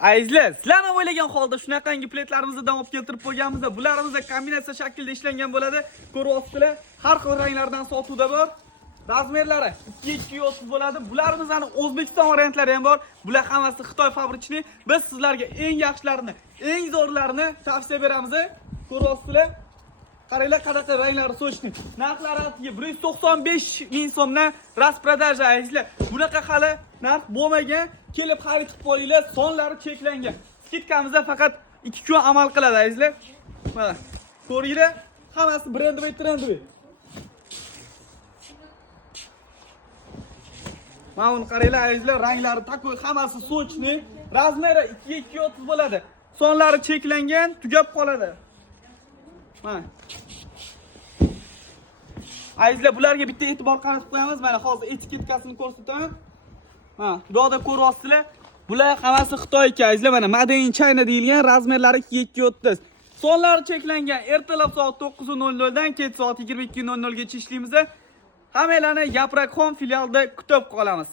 Azizlar, sizlarni o'ylagan holda shunaqangi pletlarimizdan olib keltirib qo'yganmizda, bularimiz kombinatsiya shaklda ishlangan bo'ladi. Ko'ryapsizlar, har xil ranglardan sotuvda bor. Razmerlari 2-2 bo'ladi. Bularimizni O'zbekiston variantlari ham bor. Bular hammasi Xitoy fabrichni. Biz sizlarga eng yaxshilarini, eng zo'rlarini tavsiya beramiz. Ko'ryapsizlar. Qaranglar, qanaqa ranglari sochni. Narxlari 195 ming so'mdan rasprodaja azizlar. Bunaqa hali narx bo'lmagan. Kelib xarid qilib qo'yinglar, sonlari cheklangan. Skidkamizda faqat 2 kun amal qiladi azizlar. Mana ko'ringlar, hammasi brendovый, trendowy. Mana buni qaranglar azizlar, ranglari takoy, hammasi sochni, razmeri 2-2 bo'ladi. Sonlari cheklangan, tugab qoladi. Mana. Azizlar, bularga bitta e'tibor qaratib qo'yamiz. Mana hozir etiketkasini ko'rsataman. Ha, bu yerda ko'ryapsizlar. Bular hammasi Xitoyga azizlar. Mana Made in China deyilgan, razmerlari 2-2-30. Sonlari cheklangan. Ertalab soat 9:00 dan kech soat 22:00 gacha ishlaymiz. Hammalarni Yaprak Home filialida kutib qolamiz.